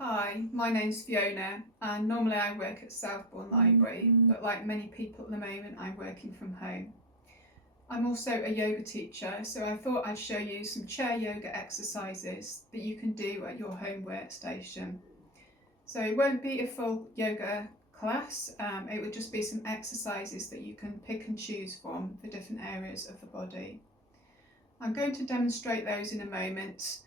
Hi, my name's Fiona and normally I work at Southbourne Library, but like many people at the moment I'm working from home. I'm also a yoga teacher, so I thought I'd show you some chair yoga exercises that you can do at your home workstation. So it won't be a full yoga class, it would just be some exercises that you can pick and choose from for different areas of the body. I'm going to demonstrate those in a moment,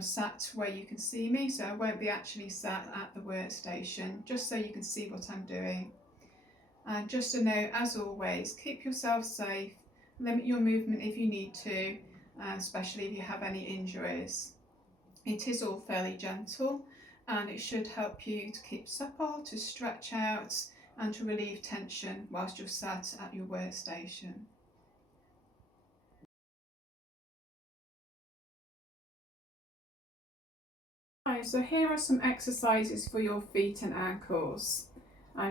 sat where you can see me, so I won't be actually sat at the workstation, just so you can see what I'm doing. And just a note, as always, keep yourself safe, limit your movement if you need to, especially if you have any injuries. It is all fairly gentle and it should help you to keep supple, to stretch out and to relieve tension whilst you're sat at your workstation. Right, so here are some exercises for your feet and ankles.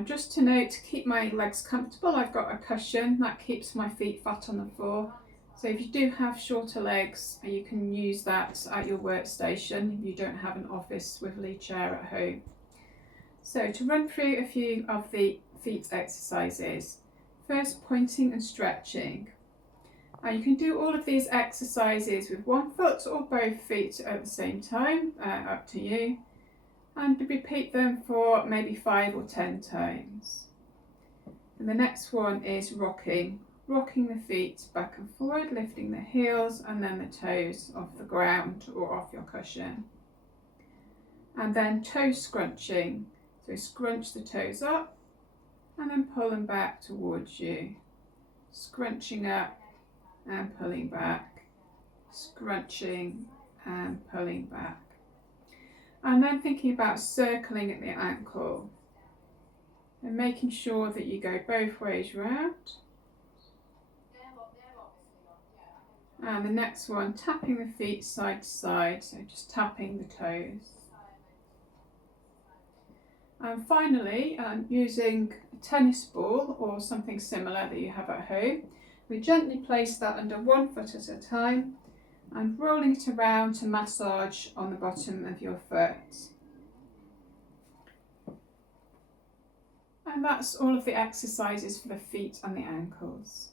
Just to note, to keep my legs comfortable, I've got a cushion that keeps my feet flat on the floor. So if you do have shorter legs, you can use that at your workstation if you don't have an office swivelly chair at home. So to run through a few of the feet exercises. First, pointing and stretching. You can do all of these exercises with one foot or both feet at the same time, up to you, and repeat them for maybe 5 or 10 times. And the next one is rocking the feet back and forward, lifting the heels and then the toes off the ground or off your cushion. And then toe scrunching, so scrunch the toes up and then pull them back towards you, scrunching up and pulling back, scrunching and pulling back. And then thinking about circling at the ankle and making sure that you go both ways round. And the next one, tapping the feet side to side, so just tapping the toes. And finally, using a tennis ball or something similar that you have at home, we gently place that under one foot at a time and rolling it around to massage on the bottom of your foot. And that's all of the exercises for the feet and the ankles.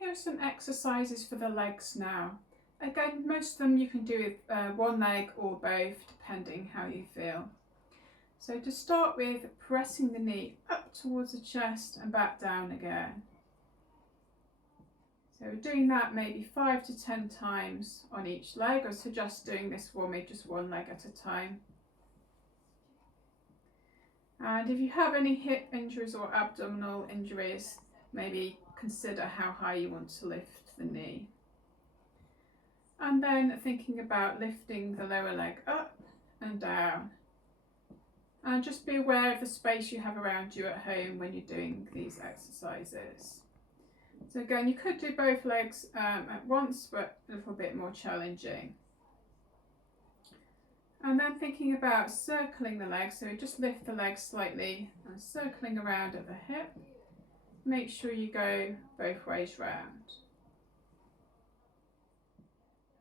Here are some exercises for the legs now. Again, most of them you can do with one leg or both, depending how you feel. So to start with, pressing the knee up towards the chest and back down again. So we're doing that maybe 5 to 10 times on each leg. I suggest doing this for maybe just one leg at a time. And if you have any hip injuries or abdominal injuries, maybe consider how high you want to lift the knee. And then thinking about lifting the lower leg up and down. And just be aware of the space you have around you at home when you're doing these exercises. So again, you could do both legs at once, but a little bit more challenging. And then thinking about circling the legs, so just lift the legs slightly and circling around at the hip. Make sure you go both ways round.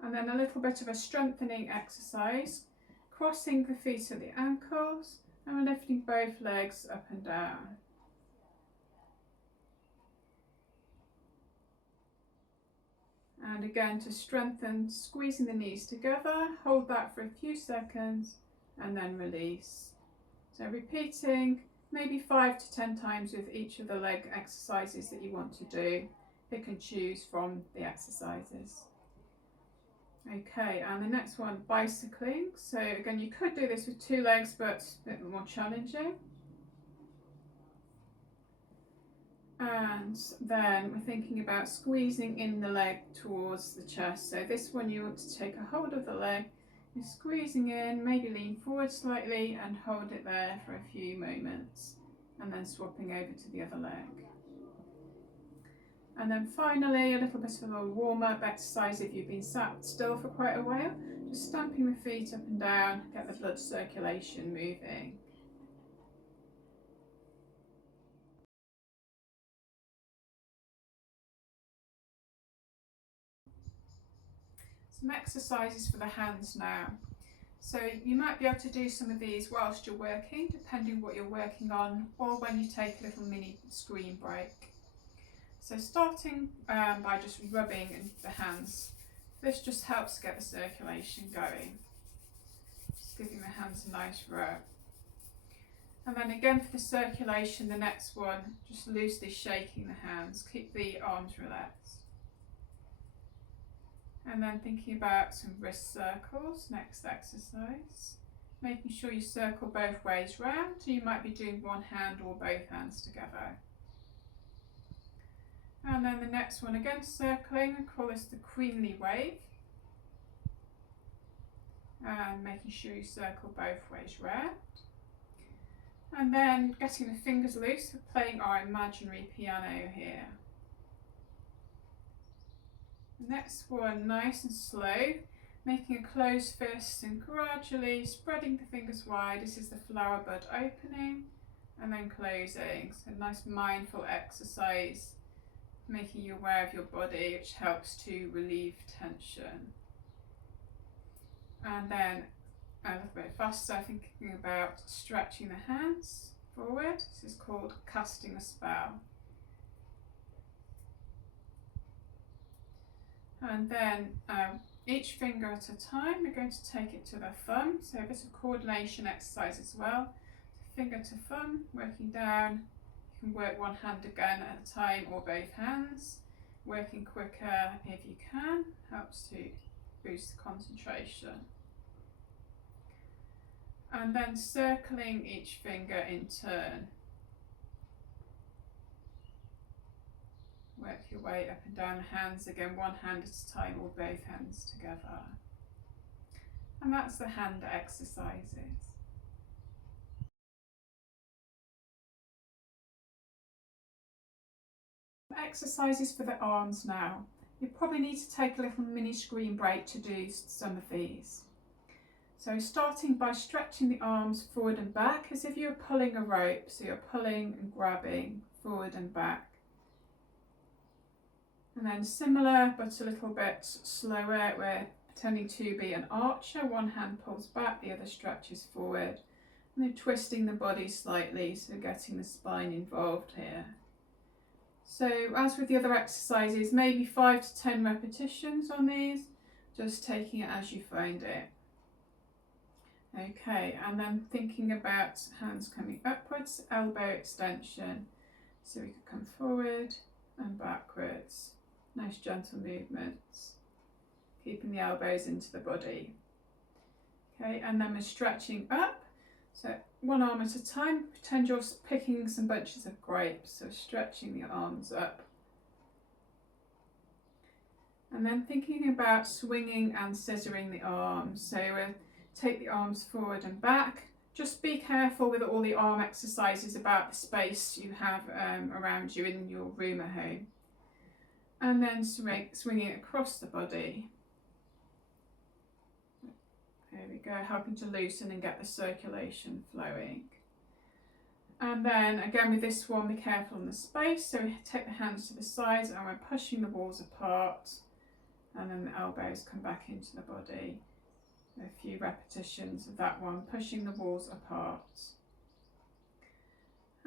And then a little bit of a strengthening exercise, crossing the feet at the ankles and we're lifting both legs up and down. And again, to strengthen, squeezing the knees together, hold that for a few seconds and then release. So repeating maybe 5 to 10 times with each of the leg exercises that you want to do. Pick and choose from the exercises. Okay, and the next one, bicycling. So again, you could do this with 2 legs, but a bit more challenging. And then we're thinking about squeezing in the leg towards the chest. So this one you want to take a hold of the leg, you're squeezing in, maybe lean forward slightly and hold it there for a few moments and then swapping over to the other leg. And then finally a little bit of a warm-up exercise if you've been sat still for quite a while, just stamping the feet up and down, get the blood circulation moving. Some exercises for the hands now. So you might be able to do some of these whilst you're working, depending what you're working on, or when you take a little mini screen break. So starting by just rubbing the hands. This just helps get the circulation going. Just giving the hands a nice rub. And then again for the circulation, the next one, just loosely shaking the hands. Keep the arms relaxed. And then thinking about some wrist circles, next exercise. Making sure you circle both ways round. So you might be doing one hand or both hands together. And then the next one again, circling. I call this the queenly wave. And making sure you circle both ways round. And then getting the fingers loose, we're playing our imaginary piano here. Next one, nice and slow, making a closed fist and gradually spreading the fingers wide. This is the flower bud opening and then closing. So a nice mindful exercise, making you aware of your body, which helps to relieve tension. And then a little bit faster, thinking about stretching the hands forward. This is called casting a spell. And then each finger at a time, we're going to take it to the thumb. So a bit of coordination exercise as well. Finger to thumb, working down. You can work one hand again at a time or both hands. Working quicker if you can, helps to boost the concentration. And then circling each finger in turn. Work your way up and down the hands again, one hand at a time or both hands together. And that's the hand exercises. Exercises for the arms now. You probably need to take a little mini screen break to do some of these. So starting by stretching the arms forward and back as if you're pulling a rope. So you're pulling and grabbing forward and back. And then similar but a little bit slower, we're pretending to be an archer. One hand pulls back, the other stretches forward. And then twisting the body slightly, so getting the spine involved here. So as with the other exercises, maybe 5 to 10 repetitions on these, just taking it as you find it. Okay, and then thinking about hands coming upwards, elbow extension. So we could come forward and backwards. Nice gentle movements. Keeping the elbows into the body. Okay, and then we're stretching up. So one arm at a time, pretend you're picking some bunches of grapes. So stretching the arms up. And then thinking about swinging and scissoring the arms. So we'll take the arms forward and back. Just be careful with all the arm exercises about the space you have around you in your room at home. And then swinging it across the body. There we go, helping to loosen and get the circulation flowing. And then again with this one, be careful on the space. So we take the hands to the sides and we're pushing the walls apart. And then the elbows come back into the body. A few repetitions of that one, pushing the walls apart.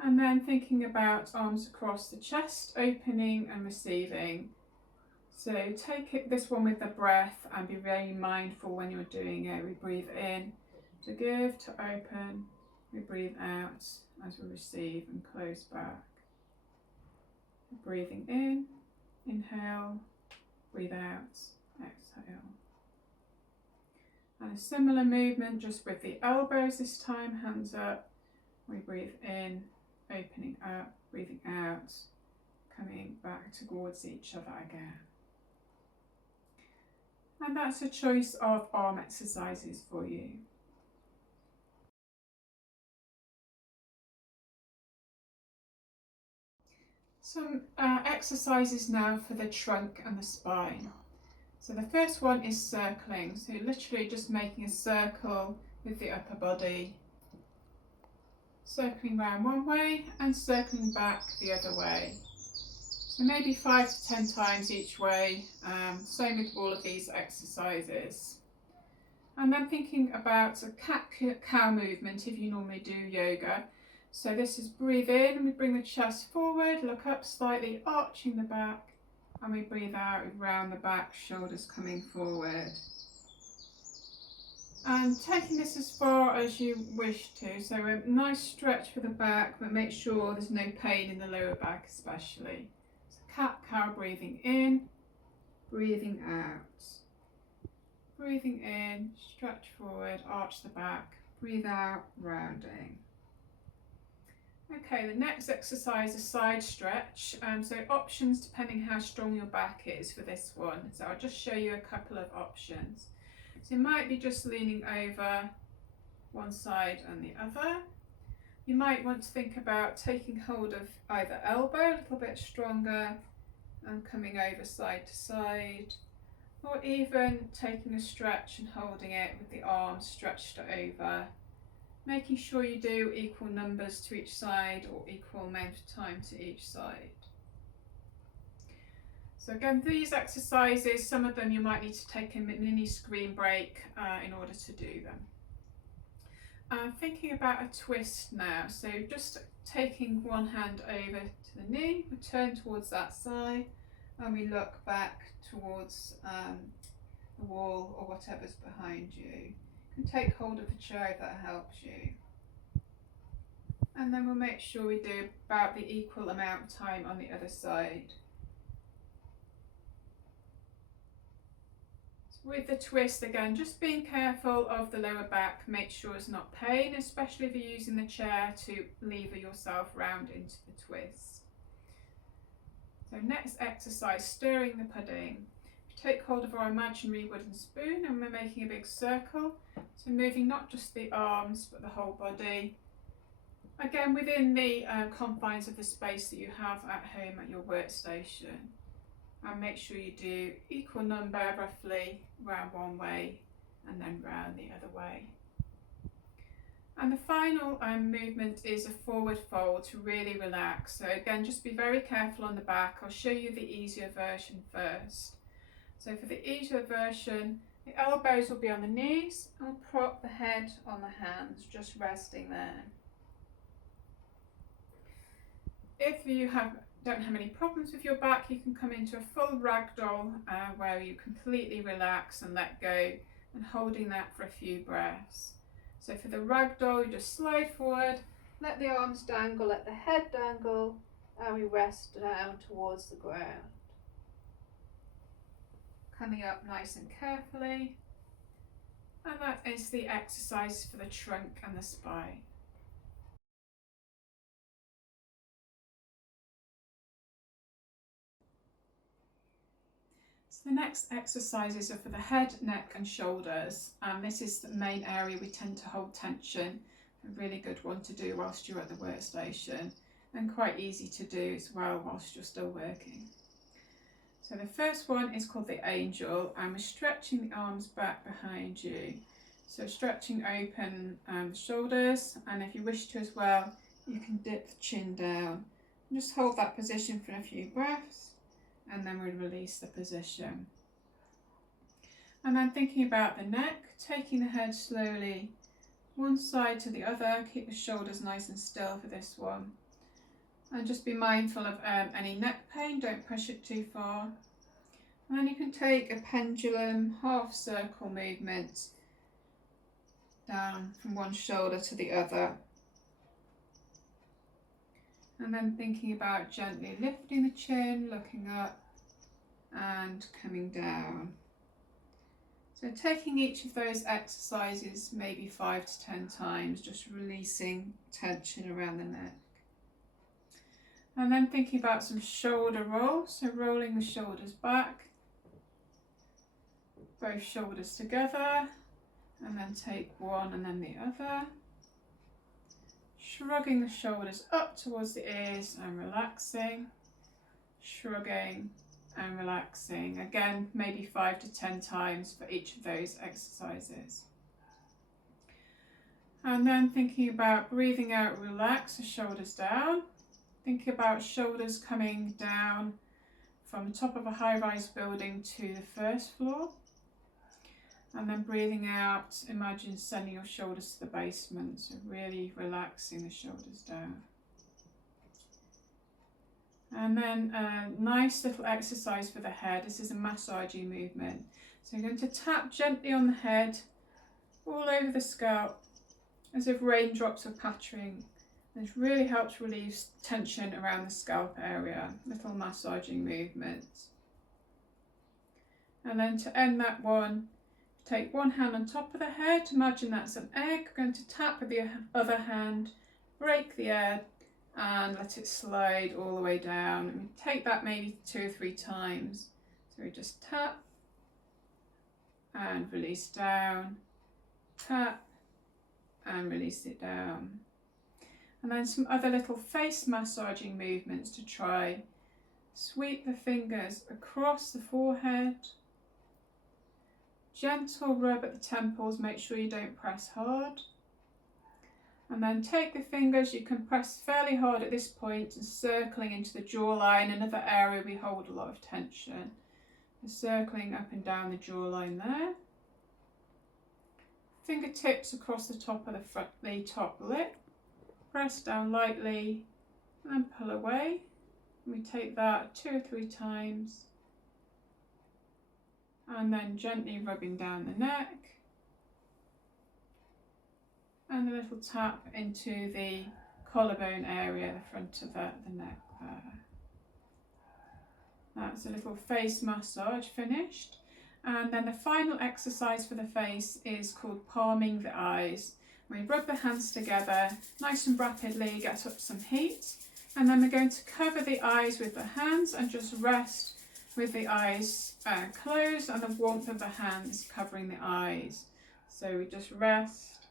And then thinking about arms across the chest, opening and receiving. So take this one with the breath and be very mindful when you're doing it. We breathe in to give, to open. We breathe out as we receive and close back. Breathing in, inhale, breathe out, exhale. And a similar movement just with the elbows this time, hands up. We breathe in, opening up, breathing out, coming back towards each other again. And that's a choice of arm exercises for you. Some exercises now for the trunk and the spine. So the first one is circling, so literally just making a circle with the upper body. Circling round one way and circling back the other way. So maybe 5 to 10 times each way, same with all of these exercises. And then thinking about a cat-cow movement if you normally do yoga. So this is breathe in, we bring the chest forward, look up slightly, arching the back, and we breathe out, round the back, shoulders coming forward. And taking this as far as you wish to, so a nice stretch for the back, but make sure there's no pain in the lower back especially. So cat-cow, breathing in, breathing out. Breathing in, stretch forward, arch the back, breathe out, rounding. Okay, the next exercise is side stretch. So options depending how strong your back is for this one. So I'll just show you a couple of options. So you might be just leaning over one side and the other. You might want to think about taking hold of either elbow a little bit stronger and coming over side to side, or even taking a stretch and holding it with the arms stretched over, making sure you do equal numbers to each side or equal amount of time to each side. So again, these exercises, some of them you might need to take a mini screen break in order to do them. Thinking about a twist now, so just taking one hand over to the knee, we turn towards that side and we look back towards the wall or whatever's behind you. You can take hold of the chair if that helps you. And then we'll make sure we do about the equal amount of time on the other side. With the twist again, just being careful of the lower back, make sure it's not pain, especially if you're using the chair to lever yourself round into the twist. So next exercise, stirring the pudding. We take hold of our imaginary wooden spoon and we're making a big circle. So moving not just the arms but the whole body. Again, within the confines of the space that you have at home at your workstation. And make sure you do equal number roughly round one way and then round the other way. And the final movement is a forward fold to really relax. So again, just be very careful on the back. I'll show you the easier version first. So for the easier version, the elbows will be on the knees and we'll prop the head on the hands, just resting there. If you don't have any problems with your back, you can come into a full ragdoll where you completely relax and let go, and holding that for a few breaths. So for the ragdoll, you just slide forward, let the arms dangle, let the head dangle, and we rest down towards the ground. Coming up nice and carefully. And that is the exercise for the trunk and the spine. So the next exercises are for the head, neck and shoulders. This is the main area we tend to hold tension. A really good one to do whilst you're at the workstation and quite easy to do as well whilst you're still working. So the first one is called the angel and we're stretching the arms back behind you. So stretching open the shoulders, and if you wish to as well, you can dip the chin down. And just hold that position for a few breaths. And then we release the position. And then thinking about the neck, taking the head slowly one side to the other, keep the shoulders nice and still for this one. And just be mindful of any neck pain, don't push it too far. And then you can take a pendulum half circle movement down from one shoulder to the other. And then thinking about gently lifting the chin, looking up and coming down. So taking each of those exercises maybe 5 to 10 times, just releasing tension around the neck. And then thinking about some shoulder rolls, so rolling the shoulders back, both shoulders together, and then take one and then the other. Shrugging the shoulders up towards the ears and relaxing, shrugging and relaxing. Again, maybe 5 to 10 times for each of those exercises. And then thinking about breathing out, relax the shoulders down. Think about shoulders coming down from the top of a high-rise building to the first floor. And then breathing out, imagine sending your shoulders to the basement, so really relaxing the shoulders down. And then a nice little exercise for the head. This is a massaging movement. So you're going to tap gently on the head, all over the scalp, as if raindrops are pattering. This really helps relieve tension around the scalp area. Little massaging movements. And then to end that one, take one hand on top of the head. Imagine that's an egg. We're going to tap with the other hand, break the egg, and let it slide all the way down. And we take that maybe 2 or 3 times. So we just tap and release down, tap and release it down. And then some other little face massaging movements to try. Sweep the fingers across the forehead. Gentle rub at the temples, make sure you don't press hard. And then take the fingers, you can press fairly hard at this point, and circling into the jawline, another area we hold a lot of tension. Circling up and down the jawline there. Fingertips across the top of the top lip. Press down lightly and then pull away. We take that 2 or 3 times. And then gently rubbing down the neck. And a little tap into the collarbone area, the front of the neck there. That's a little face massage finished. And then the final exercise for the face is called palming the eyes. We rub the hands together, nice and rapidly, get up some heat. And then we're going to cover the eyes with the hands and just rest with the eyes closed and the warmth of the hands covering the eyes. So we just rest.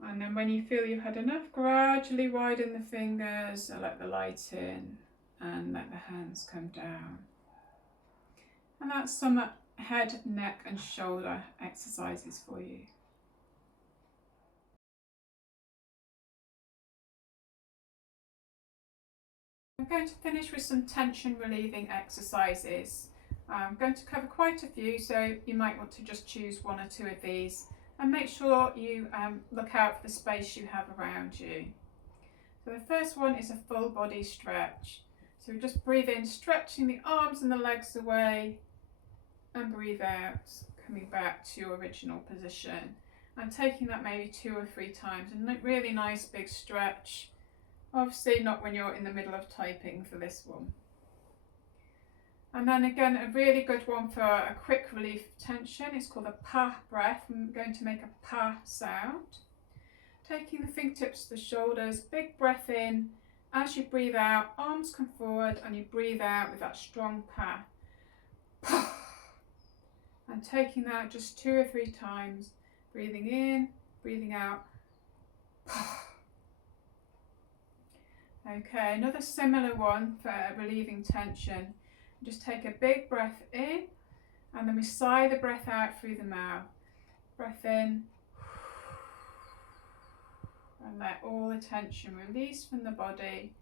And then when you feel you've had enough, gradually widen the fingers and let the light in and let the hands come down. And that's some head, neck and shoulder exercises for you. I'm going to finish with some tension relieving exercises. I'm going to cover quite a few, so you might want to just choose 1 or 2 of these. And make sure you look out for the space you have around you. So the first one is a full body stretch. So just breathe in, stretching the arms and the legs away, and breathe out, coming back to your original position. And taking that maybe 2 or 3 times. And a really nice big stretch. Obviously not when you're in the middle of typing for this one. And then again, a really good one for a quick relief of tension. It's called a pa breath. I'm going to make a pa sound. Taking the fingertips to the shoulders, big breath in. As you breathe out, arms come forward and you breathe out with that strong pa. Pa. And taking that just 2 or 3 times. Breathing in, breathing out. Pa. Okay, another similar one for relieving tension. Just take a big breath in and then we sigh the breath out through the mouth. Breath in and let all the tension release from the body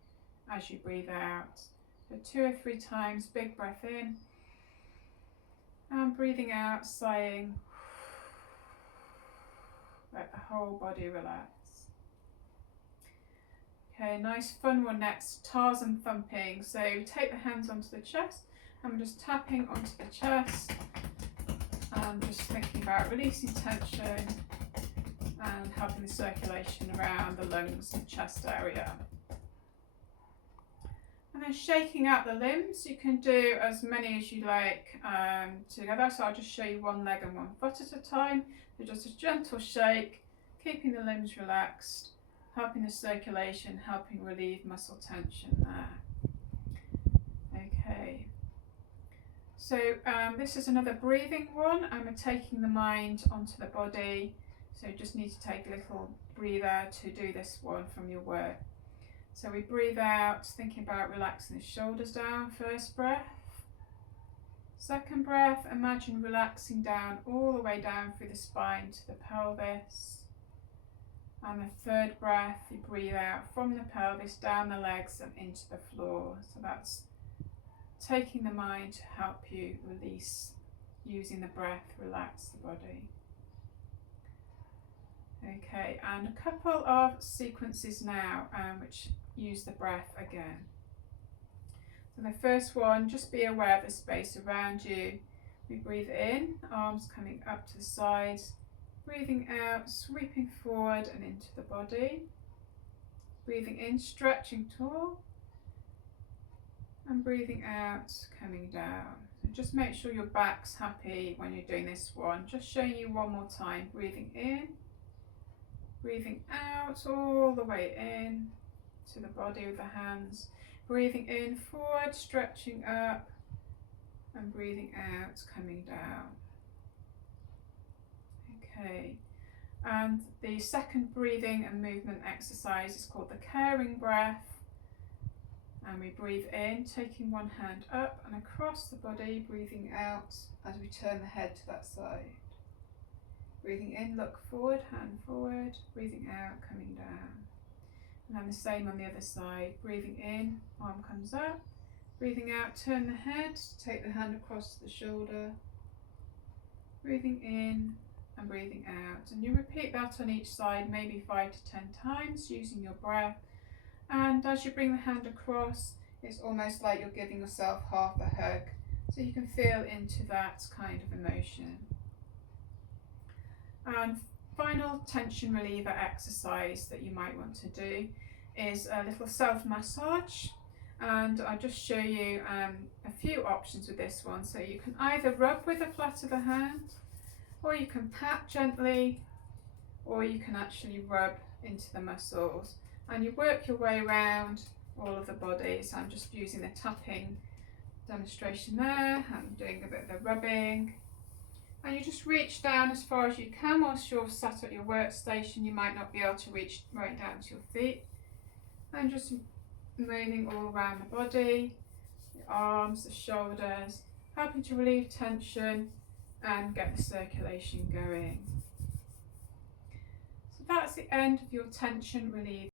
as you breathe out. So 2 or 3 times, big breath in and breathing out, sighing. Let the whole body relax. Okay, nice fun one next, Tarzan thumping. So take the hands onto the chest and we're just tapping onto the chest and just thinking about releasing tension and helping the circulation around the lungs and chest area. And then shaking out the limbs, you can do as many as you like together. So I'll just show you 1 leg and 1 foot at a time. So just a gentle shake, keeping the limbs relaxed, helping the circulation, helping relieve muscle tension there. Okay, so this is another breathing one, and we're taking the mind onto the body. So you just need to take a little breather to do this one from your work. So we breathe out, thinking about relaxing the shoulders down, first breath. Second breath, imagine relaxing down all the way down through the spine to the pelvis. And the third breath, you breathe out from the pelvis, down the legs and into the floor. So that's taking the mind to help you release, using the breath, relax the body. Okay, and a couple of sequences now which use the breath again. So the first one, just be aware of the space around you. We breathe in, arms coming up to the sides. Breathing out, sweeping forward and into the body. Breathing in, stretching tall. And breathing out, coming down. So just make sure your back's happy when you're doing this one. Just showing you one more time. Breathing in, breathing out, all the way in to the body with the hands. Breathing in, forward, stretching up. And breathing out, coming down. Okay, and the second breathing and movement exercise is called the caring breath. And we breathe in, taking one hand up and across the body, breathing out as we turn the head to that side. Breathing in, look forward, hand forward, breathing out, coming down. And then the same on the other side. Breathing in, arm comes up, breathing out, turn the head, take the hand across to the shoulder. Breathing in and breathing out, and you repeat that on each side maybe 5 to 10 times using your breath. And as you bring the hand across, it's almost like you're giving yourself half a hug, so you can feel into that kind of emotion. And final tension reliever exercise that you might want to do is a little self massage, and I'll just show you a few options with this one. So you can either rub with the flat of the hand, or you can pat gently, or you can actually rub into the muscles, and you work your way around all of the body. So I'm just using the tapping demonstration there. I'm doing a bit of the rubbing, and you just reach down as far as you can whilst you're sat at your workstation. You might not be able to reach right down to your feet, and just moving all around the body, the arms, the shoulders, helping to relieve tension and get the circulation going. So that's the end of your tension relief.